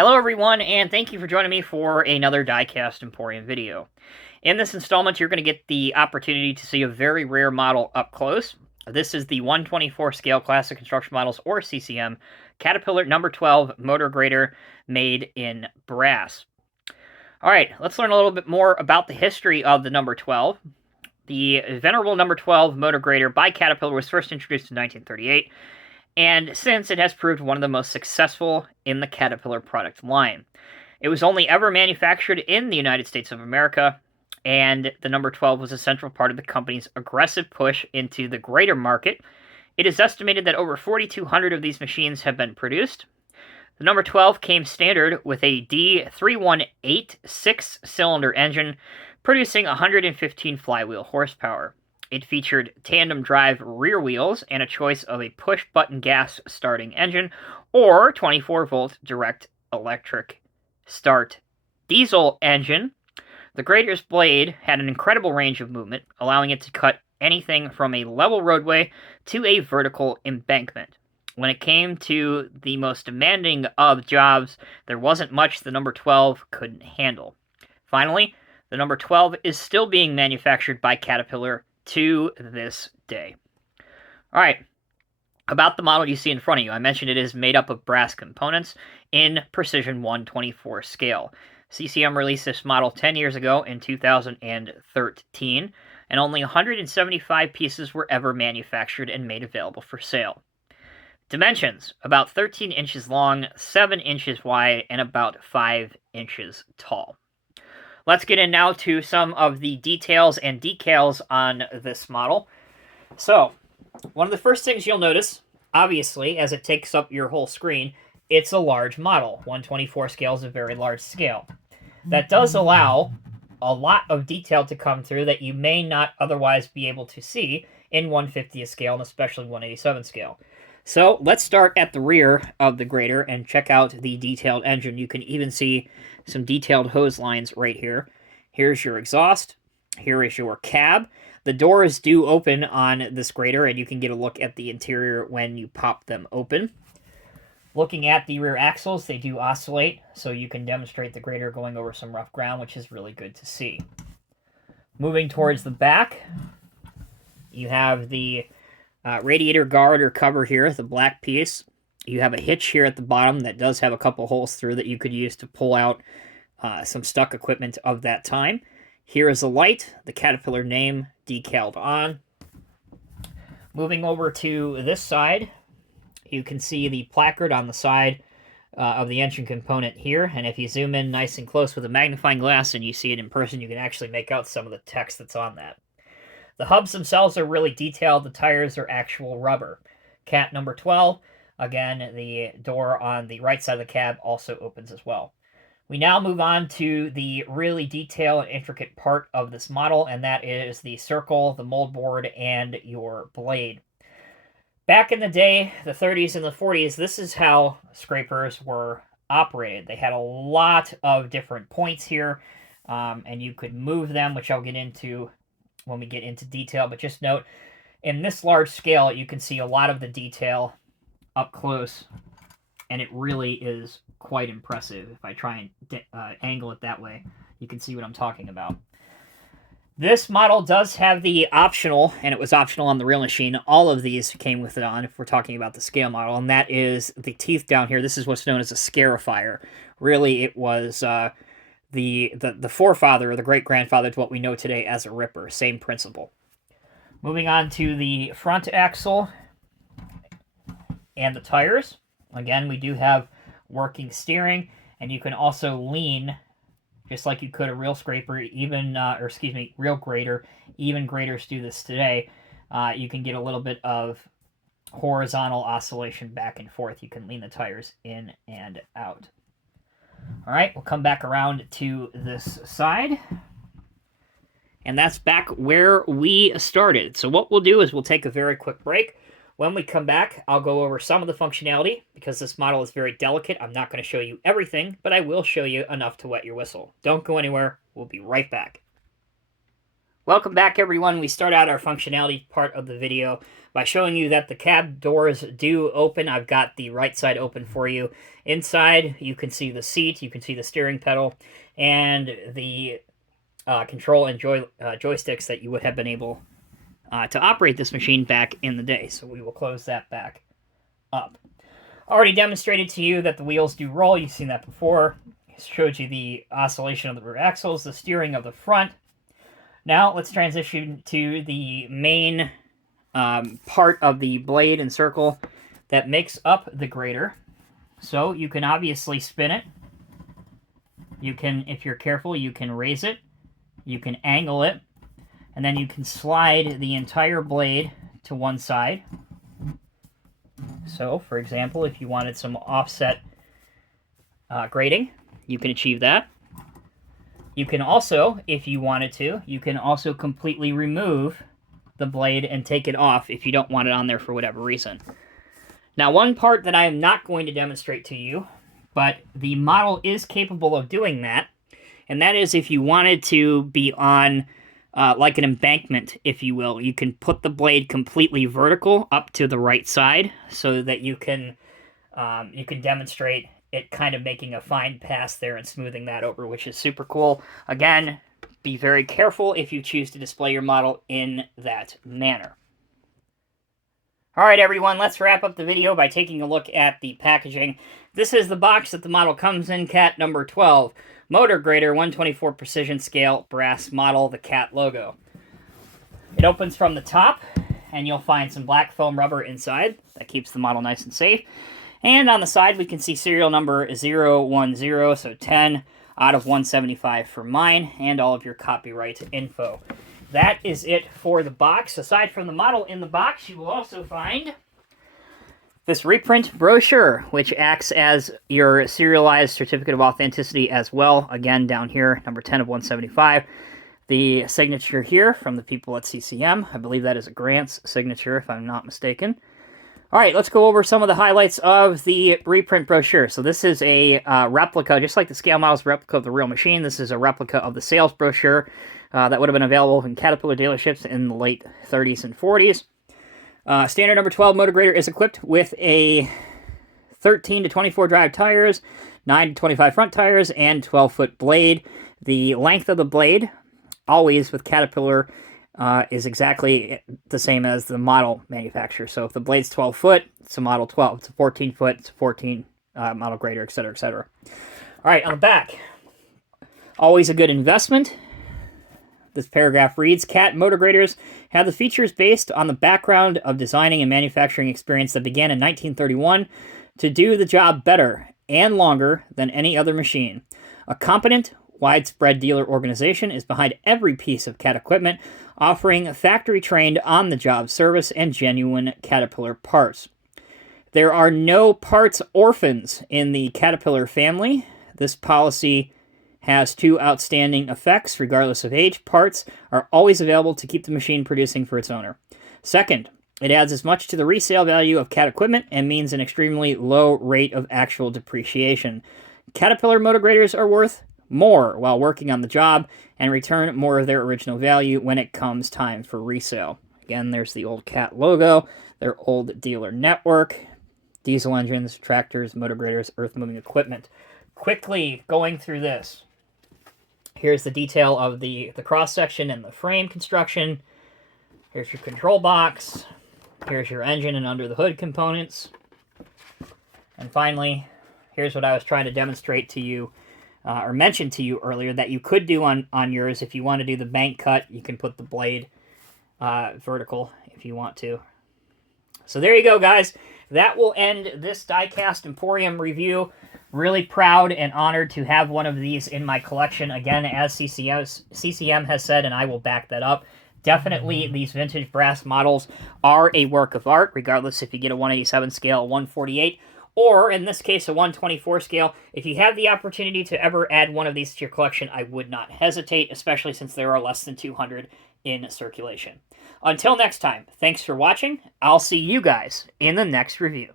Hello everyone, and thank you for joining me for another Diecast Emporium video. In this installment, you're going to get the opportunity to see a very rare model up close. This is the 1/24 scale Classic Construction Models, or CCM, Caterpillar No. 12 motor grader made in brass. Alright, let's learn a little bit more about the history of the No. 12. The venerable No. 12 motor grader by Caterpillar was first introduced in 1938, and since it has proved one of the most successful in the Caterpillar product line. It was only ever manufactured in the United States of America, and the No. 12 was a central part of the company's aggressive push into the greater market. It is estimated that over 4,200 of these machines have been produced. The No. 12 came standard with a D318 six-cylinder engine, producing 115 flywheel horsepower. It featured tandem drive rear wheels and a choice of a push-button gas starting engine or 24-volt direct electric start diesel engine. The grader's blade had an incredible range of movement, allowing it to cut anything from a level roadway to a vertical embankment. When it came to the most demanding of jobs, there wasn't much the No. 12 couldn't handle. Finally, the No. 12 is still being manufactured by Caterpillar to this day. Alright, about the model you see in front of you, I mentioned it is made up of brass components in precision 1/24 scale. CCM released this model 10 years ago in 2013, and only 175 pieces were ever manufactured and made available for sale. Dimensions: about 13 inches long, 7 inches wide, and about 5 inches tall. Let's get in now to some of the details and decals on this model. So, one of the first things you'll notice, obviously, as it takes up your whole screen, it's a large model. 1/24 scale is a very large scale. That does allow a lot of detail to come through that you may not otherwise be able to see in 1/50th scale and especially 1/87 scale. So let's start at the rear of the grader and check out the detailed engine. You can even see some detailed hose lines right here. Here's your exhaust. Here is your cab. The doors do open on this grader, and you can get a look at the interior when you pop them open. Looking at the rear axles, they do oscillate, so you can demonstrate the grader going over some rough ground, which is really good to see. Moving towards the back, you have the radiator guard or cover here, the black piece. You have a hitch here at the bottom that does have a couple holes through that you could use to pull out some stuck equipment of that time. Here is a light, the Caterpillar name decaled on. Moving over to this side, you can see the placard on the side of the engine component here, and if you zoom in nice and close with a magnifying glass and you see it in person, you can actually make out some of the text that's on that. The hubs themselves are really detailed. The tires are actual rubber. Cat No. 12, again, the door on the right side of the cab also opens as well. We now move on to the really detailed and intricate part of this model, and that is the circle, the mold board, and your blade. Back in the day, the 30s and the 40s, this is how scrapers were operated. They had a lot of different points here, and you could move them, which I'll get into when we get into detail, but just note, in this large scale, you can see a lot of the detail up close, and it really is quite impressive. If I try and angle it that way, you can see what I'm talking about. This model does have the optional, and it was optional on the real machine, all of these came with it on, if we're talking about the scale model, and that is the teeth down here. This is what's known as a scarifier. Really, it was the forefather or the great-grandfather to what we know today as a ripper. Same principle. Moving on to the front axle and the tires. Again, we do have working steering, and you can also lean just like you could a real scraper, real grader. Even graders do this today. You can get a little bit of horizontal oscillation back and forth. You can lean the tires in and out. All right, we'll come back around to this side. And that's back where we started. So what we'll do is we'll take a very quick break. When we come back, I'll go over some of the functionality. Because this model is very delicate, I'm not going to show you everything, but I will show you enough to wet your whistle. Don't go anywhere. We'll be right back. Welcome back, everyone. We start out our functionality part of the video by showing you that the cab doors do open. I've got the right side open for you. Inside, you can see the seat, you can see the steering pedal, and the control and joysticks that you would have been able to operate this machine back in the day. So we will close that back up. Already demonstrated to you that the wheels do roll. You've seen that before. Showed you the oscillation of the rear axles, the steering of the front. Now let's transition to the main part of the blade and circle that makes up the grater. So you can obviously spin it. You can, if you're careful, you can raise it. You can angle it. And then you can slide the entire blade to one side. So, for example, if you wanted some offset grating, you can achieve that. You can also, if you wanted to, you can also completely remove the blade and take it off if you don't want it on there for whatever reason. Now, one part that I am not going to demonstrate to you, but the model is capable of doing that, and that is if you wanted to be on like an embankment, if you will. You can put the blade completely vertical up to the right side so that you can demonstrate it kind of making a fine pass there and smoothing that over, which is super cool. Again, be very careful if you choose to display your model in that manner. All right, everyone, let's wrap up the video by taking a look at the packaging. This is the box that the model comes in, Cat number 12. Motor grater, 124 precision scale brass model, the Cat logo. It opens from the top, and you'll find some black foam rubber inside. That keeps the model nice and safe. And on the side, we can see serial number 010, so 10 out of 175 for mine, and all of your copyright info. That is it for the box. Aside from the model in the box, you will also find this reprint brochure, which acts as your serialized certificate of authenticity as well. Again, down here, number 10 of 175. The signature here from the people at CCM. I believe that is a Grant's signature, if I'm not mistaken. All right, let's go over some of the highlights of the reprint brochure. So this is a replica, just like the scale model's replica of the real machine. This is a replica of the sales brochure that would have been available in Caterpillar dealerships in the late 30s and 40s. Standard number 12 motor grater is equipped with a 13 to 24 drive tires, 9 to 25 front tires, and 12-foot blade. The length of the blade, always with Caterpillar, is exactly the same as the model manufacturer. So if the blade's 12 foot, it's a model 12. It's a 14 foot, it's a 14 model grater, etc., etc. All right, on the back, always a good investment. This paragraph reads, Cat motor graders have the features based on the background of designing and manufacturing experience that began in 1931 to do the job better and longer than any other machine. A competent, widespread dealer organization is behind every piece of Cat equipment, offering factory-trained on-the-job service and genuine Caterpillar parts. There are no parts orphans in the Caterpillar family. This policy has two outstanding effects. Regardless of age, parts are always available to keep the machine producing for its owner. Second, it adds as much to the resale value of Cat equipment and means an extremely low rate of actual depreciation. Caterpillar motor graders are worth more while working on the job and return more of their original value when it comes time for resale. Again, there's the old Cat logo, their old dealer network, diesel engines, tractors, motor graders, earth-moving equipment. Quickly going through this. Here's the detail of the cross-section and the frame construction. Here's your control box. Here's your engine and under the hood components. And finally, here's what I was trying to demonstrate to you or mentioned to you earlier that you could do on yours. If you want to do the bank cut, you can put the blade vertical if you want to. So there you go, guys. That will end this Diecast Emporium review. Really proud and honored to have one of these in my collection. Again, as CCM has said, and I will back that up, definitely these vintage brass models are a work of art, regardless if you get a 187 scale, 148, or in this case, a 124 scale. If you have the opportunity to ever add one of these to your collection, I would not hesitate, especially since there are less than 200 in circulation. Until next time, thanks for watching. I'll see you guys in the next review.